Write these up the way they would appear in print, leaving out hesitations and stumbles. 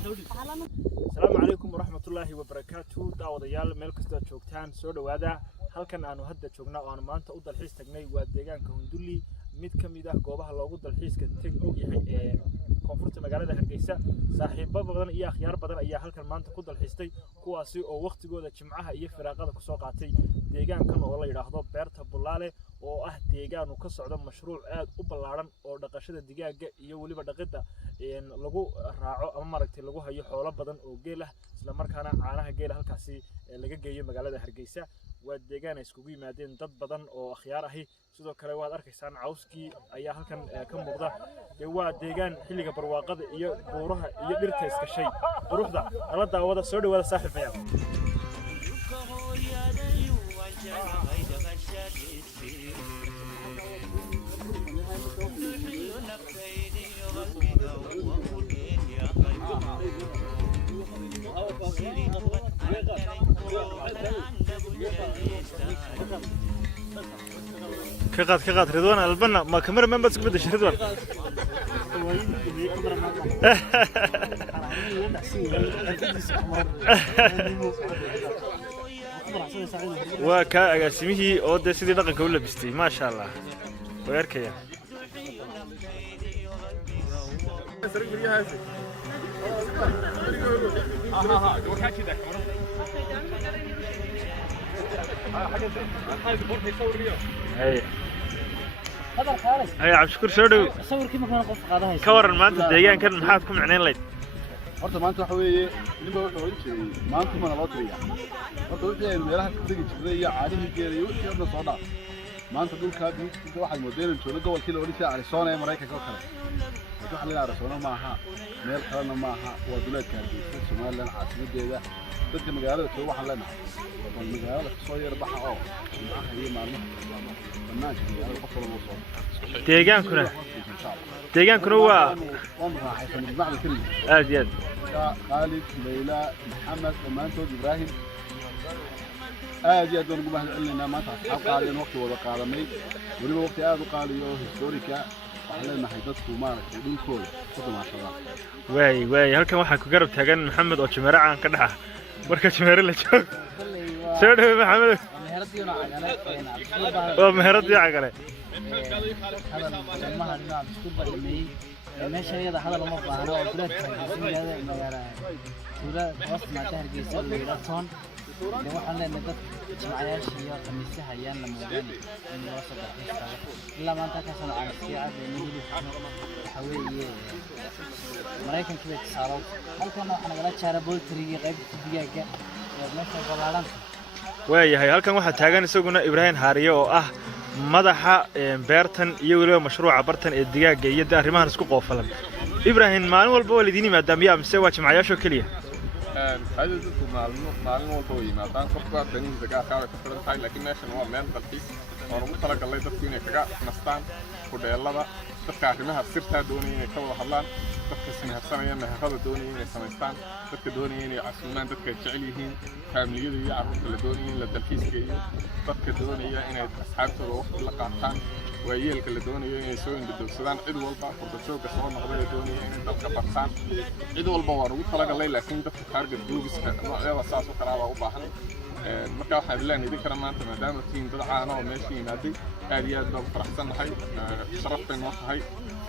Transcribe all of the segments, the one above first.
السلام عليكم ورحمة الله وبركاته. دعوة مeel kasta joogtaan soo dhawaada halkan aanu hadda joogna oo aan maanta u dalxiis tagnay waa deegaanka Hunduli mid kamid ah goobaha loogu dalxiiska tag og yahay ee koonfurta magaalada Hargeysa. saaxiibo badan iyo akhyaar badan ayaa halkan maanta ku dalxiistay kuwaasi oo waqtigooda jimcaha iyo firaaqada ku soo qaatay deegaankan oo la yiraahdo Beerta Bulaale oo ah deegaan ka socda mashruuc aad u ballaaran oo dhaqashada digaaga iyo waliba dhaqida lagu raaco ama maragtay lagu hayo xoolo badan oo geel ah isla markaana caanaha geel halkaasi laga geeyo magaalada Hargeysa. waa deegaan ay iskugu yimaadeen dad badan oo akhyaar ahi sidoo kale waad arkaysaan cawskii ayaa halkan ka muuqda. waa deegaan xilliga barwaaqada iyo buuraha iyo dhirta iska shay quruxda ala daawada soo dhawaada saaxiibayaal. كقاد رضوان البنا ما كاميرا مان بس بدش رضوان وكا أقسمه أو ده سيدي لقى كله بستي ما شاء الله ويركيا هاي عبد الشكور سودو صور كيف كان قف قادها كورن ما أنت ديجان كان محاكم معنين ليد horta maanta waxa weeye ninba wuxuu oran jiray maanta mana loo tiriya horta wixii meelaha ku tagi jiray iyo caadihii geeray wixii oo soo dhaaf maanta dhulka dhulka waxay moodeen jooga gobolkii la oran jiray Arizona ee Mareykanka oo kale waxa la Arizona ma aha meel kalena ma aha waa duleedka Soomaaliland caasimadeeda dadka magaalada jooga waxa leenahay magaalada soo yar baxa oo maxaa iyo maalmaha banaanka magaalada qof walba soo deegaankuna waa raaxaysan macna kaliya aad iyo aad خالد ليلى محمد ومانتود إبراهيم آدي أدون قبها لنا ما تصحاب قالين وقت وضع قالمي ولما وقت آدو قاليو هيستوريكا وحلنا حيدتكو مارك ودون كل خذوا ما شاء الله واي هل كان واحد كجرب تاجن محمد وشمرة عن كده مركز شمرة اللي شوف سير محمد مهرتي عقله هذا ما هذا بسكوت بالمي meesha iyada hadal uma baahna oo duleedka Hargeysa magaalada duleed hoos ma Hargeysa leeyahay waxaan leenahay dad jimcayaasha iyo khamiisaha ayaan la moodaan in loo soo baxo ilaa maanta ka soo caasiyaad waxa weeye Mareykanka way saaro halkan waxaan nagala jaaray boltriga qaybta digaaga meesha balaaran waayahay halkan waxa taagan isaguna Ibrahim Haariyo oo ah madaxa beertan iyo waliba mashruuca bartan ee digaaga iyo arrimahan isku qoofalan Ibrahim maalin walba walidiin maadaama mise waa jimcayaasho kaliya هذا ذكر معلومة وطوي ما كان كفار تاني ذكاء كذا كفر هاي لكن ناس نوع من التلخيص ورمت لك الله يدفعني كذا نستان كده الله بقى تذكر إنها سرتها دوني كذا حلان تذكر إنها سنة إنها هذا دوني سنستان تذكر دوني إني عسلمان تذكر شعليهين فاملية دي يعرف لدوني للتلخيص كي تذكر دوني إنها أصحاب الوقت لقاطان وياك اللي دوني يسوون بالدوسدان عيد والبا فردشوك سوون نقدر دوني دلك بقسان عيد والبا ورود طلق الليل لكن دفع خارج الدوغس نوع أساس وكرابة وباحن marka waxa bilaan idin kara maanta maadaama tiin dad caan oo meeshii yimaaday aad iyo aad baan faraxsanahay sharafteen noo tahay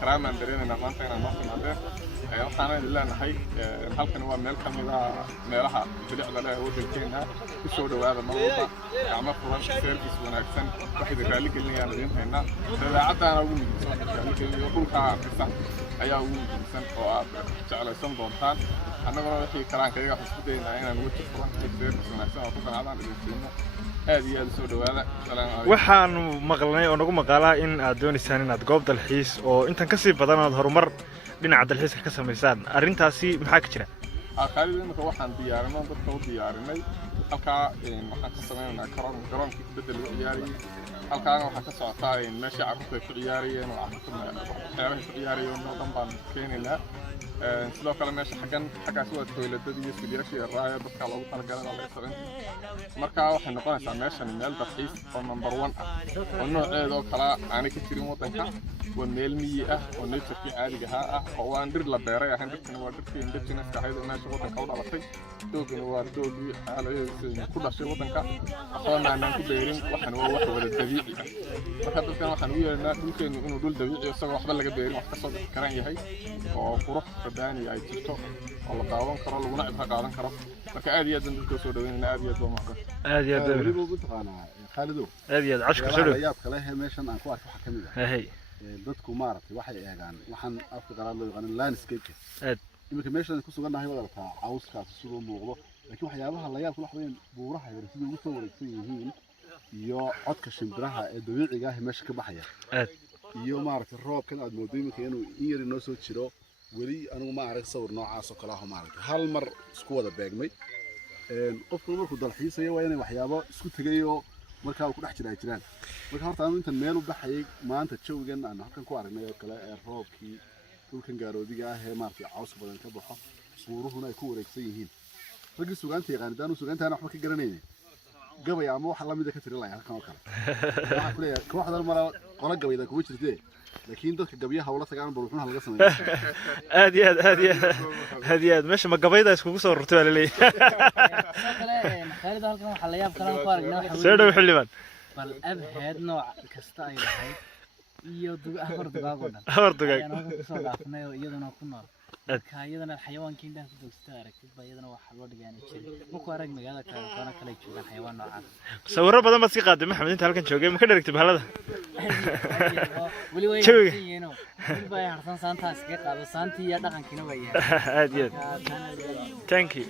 karaamaan dareemayna maanta inaan noo timaadeen waxaan idin leenahay halkan waa meel kamid ah meelaha bilicda leh waddankeena ku soo dhawaada mar walba gacmo furan service wanaagsan waxay raali gelinayaan idin haynaa dabeecadana ugu muhiimsan raali gelinayo dhulka dhisan ayaa ugu muhiimsan oo aad jeclaysan doontaan annaguna wixii karaankayga isku daynaa inaan wajhi furan service wanaagsan oo ku qanacdaan idin siino aad iyo aad soo dhawaada waxaan maqalnay oo nagu maqaalaa in aad doonaysaan inaad goob dalxiis oo intan ka sii badan aad horumar dhinaca dalxiiska ka samaysaan arrintaasi maxaa ka jira qaalideennaka waxaan diyaarinay dadka u diyaarinay halkaa waxaan ka sameynaynaa garoonkii kubadda lagu ciyaarayay halkaana waxaa ka socotaa meeshii carruurta ay ku ciyaarayeen oo waxyaabahay ku ciyaarayeen oo dhan baan keenaynaa sidoo kale meesha xaggaas waa toiladada iyo silyaashii raaya dadka loogu talagalay laga sabin markaa waxay noqonaysaa meeshan meel dalxiis oo number 1 ah oo nooceeda oo kala aanay ka jirin waddanka waa meel miyi ah oo nature-kii caadiga ah oo aan dhir la beeray ahayn dadkana waa dadkii indigenous-ka ahayd oo meesha waddanka u dhalatay doogana waa doogii xaaladdiisa ku dhashay waddanka waxoona aanan ku beerin waxana waa wax wada dabiici ah marka dadkan waxaan u yeelnaa dhulkeenu inuu dhul dabiici isagoo waxba laga beerin wax ka soo bixi karaan yahay oo qurux badani ay jirto oo la daawan karo laguna cibra qaadan karo marka aad iyo aad dadka soo dhaweynayna aad iyo aad baa macquul aad iyo aad ugu taqaanaa Khaalido aad iyo aad cashka soo dhaw ayaab kale meeshan aan ku arko waxa kamid ah hay dadku maartay waxay eegaan waxaan afka qaraad loo yaqaan landscape aad imika meeshan ku suganahay wada taa cawskaas sidoo muuqdo laakiin waxyaabaha la yaabka wax weyn buuraha yar sidoo ugu soo wareegsan yihiin iyo codka shimbiraha ee dabiiciga ah meesha ka baxaya aad iyo maartay roobkan aad moodo imika inuu yar inoo soo jiro weli anigu ma arag sawir noocaas oo kale ah maartay hal mar isku wada beegmay qofku markuu dalxiisayo waa inay waxyaabo isku tagayo markaa uu ku dhex jiraa jiraan marka horta aanu intan meel u baxayay maanta jawgan aan halkan ku aragnay oo kale ee roobkii dhulkan gaaroodiga ah ee maartay caws badan ka baxo buuruhuna ay ku wareegsan yihiin ragii sugaanta yaqaanidaan sugaantaana waxba ka garanaynin gabay ama waxa la mid ah ka tirin lahayn halkan oo kale waxa ku leeyahay kooxdan mara qola gabayda kugu jirtay laakiin dadka gabiyaha wala tagaan buruxnaha laga sameeyo aad iyo aad meesha ma gabayda iskugu soo rurtay wala leeyahay Khalid halkan waxa la yaab kala ku aragnaa soo dhaw xilliban bal abheed nooc kasta ay lahayd iyo afar dugaag oo dhan afar dugaag ayaan soo dhaafnay oo iyaduna ku nool كايدنا الحيوان كينده دوستا أركض بيدنا وحلو دجاني شيء مو أرق مجال كأنا كله يشوف الحيوان نوعه صورة بدل ما تسيق قدام محمد أنت هلكن شوقي ما كنا نكتب هذا ولي وين ينو باي حرصان سانتا سكيت على سانتي يا دكان كينو باي أديت thank you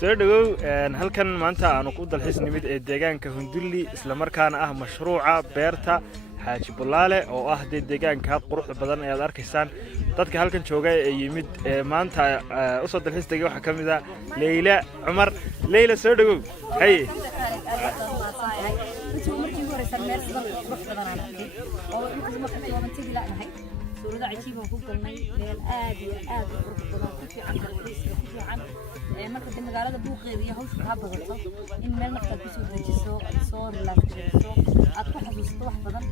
soo dhawow halkan maanta aanu ku dalxiis nimid ee deegaanka Hundulli isla markaana ah mashruuca beerta Xaaji Bulaale oo ah deegaanka quruxda badan ee aad arkaysaan dadka halkan jooga ee yimid maanta u soo dalxiis tagay waxa kamid ah Leila Umar Leila soo dhawow hay صورة عجيبة وفوقنا ليل آدي وقرب كفي عن الرئيس كفي عن مركز المقالة بوقي هوش هذا غلط إن ما نقدر بسوي تجسو صور لا تجسو أطلع بسطوح بدن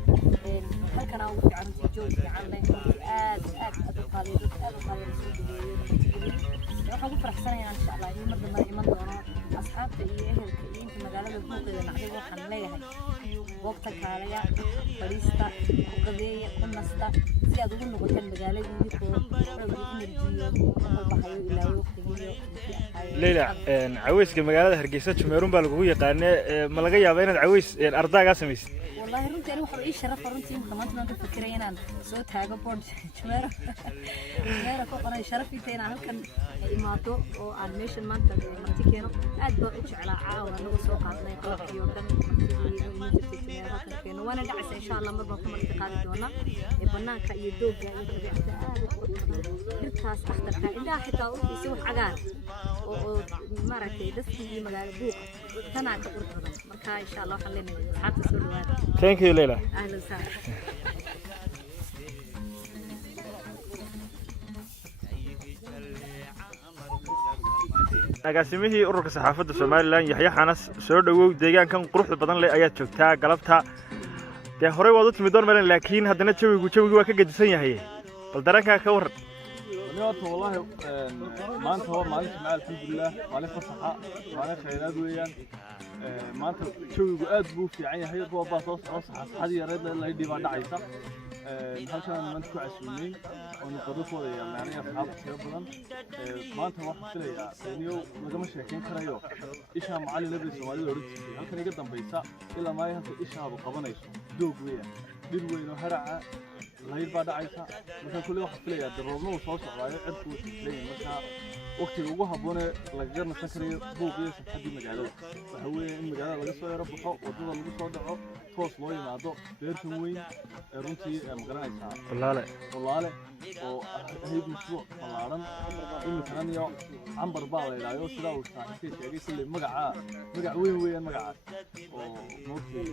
هل كان أوفي عن تجوز عن آدي أتقالي waxaan ku faraxsanahay insha Allah in marba iman doono asxaabta iyo ehelka inta magaalada buuqeeda nacday waxaan leeyahay waqti kaalaya fariista qadeeya kunasta si aad ugu noqotaan magaaladii ko Leila عويسك magaalada Hargeysa Jumeerun baa lagu yaqaanay ma laga yaabaa inaad caweys ardayga sameeysid والله runtii anigu waxa ii sharaf runtii maanta aan ka fikiray inaan soo taago board Jumeera ku qoray sharafita inaan halkan imaado oo aan meeshan maanta marti keeno aad baan u jeclaa caawa anagu soo qaadnay qalabkii oo dhan keeno waana dhacaysa insha Allah mar baan ku marti qaadi doona banaanka iyo dooga iyo tabiicada aad u qurux badan dhirtaas akhtarka ilaa xitaa u si wax cagaar oo maaragtay dadkii magaalada buuq tana ka qurux badan marka insha Allah waxaan leenahay asxaabta soo dhawaada thank you Leila ahlan sahlan agaasimihii ururka saxaafadda Soomaaliland Yaxya Xanas soo dhawow deegaankan quruxda badan leh ayaa joogtaa galabta de hore waad u timid door meelan laakiin haddana jawigu waa ka gedisan yahay bal daranka ka war والله ما أنت هو مالك مع الحمد لله مالك فصحة مالك خيرات ويان ما أنت شو قاد بو في عين هي هو باصص هذه يرد الله يدي بعد عيسى هل كان ما أنت كعسلمين ونقدر فوق يعني أصحاب كثير بدن ما أنت واحد كله يعني ما جمش شاكين كرايو إيش هم علي لبس ومالي لورد هل كان يقدم بيسا إلا ما يهمك إيش هم بقبنا يسوع دوق ويا دلوي وهرع لا يبعد عيسى مثلا كل واحد فيها دربنا وصوص على عرفوا لين مثلا وقت الوجوه بونه لقينا سكري بوقي سحدي مجاله فهو المجال اللي صار يربحه وضد اللي صار دعوه توص لوي مع ضو بيرتون وين رنتي مجال عيسى والله لا وهي مشروع طلعنا إنه كان يو عنبر بعض إلى يو سلا وشاهدت شيء اللي مجا وين مجا وموتي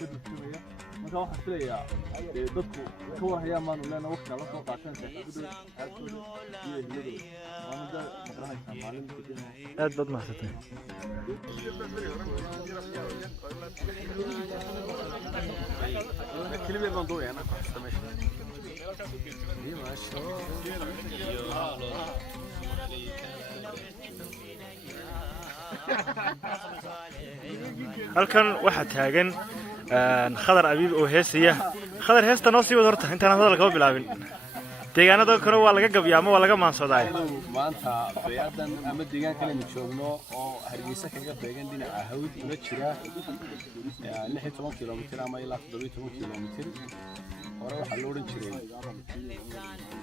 شدت شوية مثلا واحد فيها ضدك كور هي ما نقولنا وقت على صوت عشان تحدد aad bad mahadsantahay كلمة موضوع أنا halkan waxa taagan khadar abiib oo heesaya khadar heesta noo sii wad horta intaan hadalka ka bilaabin deegaanada kale waa laga gabyaa ama waa laga maansooday maanta beeyadan ama deegaan kale ma joogno oo Hargeysa kaga beegan dhinaca hawd ula jira 16 kilomitir ama ilaa 17 kilomitir hore waxa loo oran jiray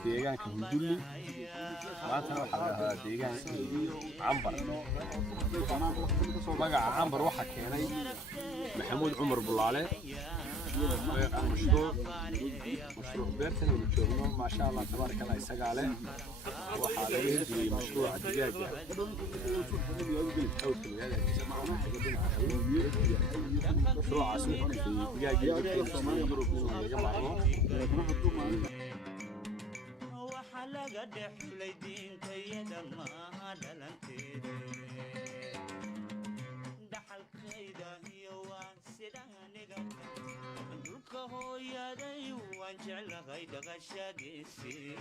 deegaanka Hundulli maanta waxa la yiraahdaa deegaanka Cambar magaca Cambar waxa keenay Maxamuud Umar Bulaale مشروع بيرتن وجوجنا ما شاء الله تبارك الله يسقاله وحاليا في مشروع الدجاج مشروع عسل في دجاج hooyaday waan jeclahay dhaqashadiisii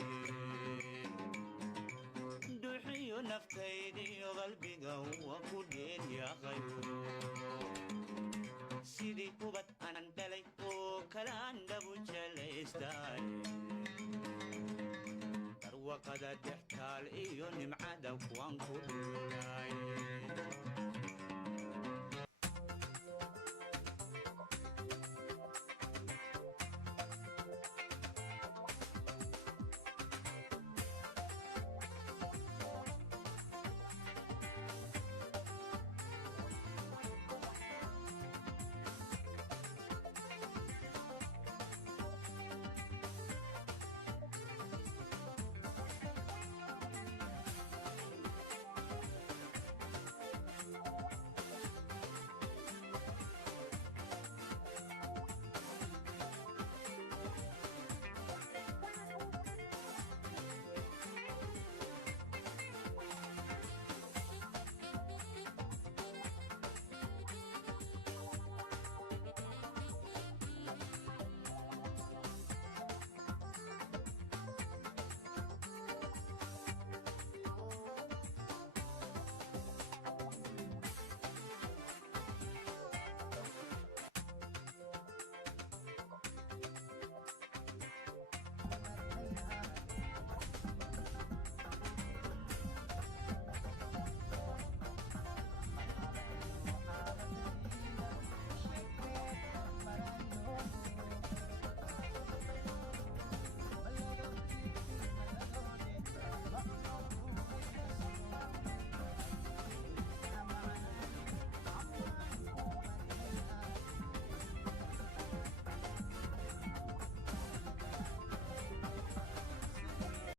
duxiyo naftaydiyo qalbiga waa ku dheelyaqayo sidii kubad aanan dhalay oo kalaan dhabu jelaystay barwaqada dhextaal iyo nimcada kuwan ku dhulay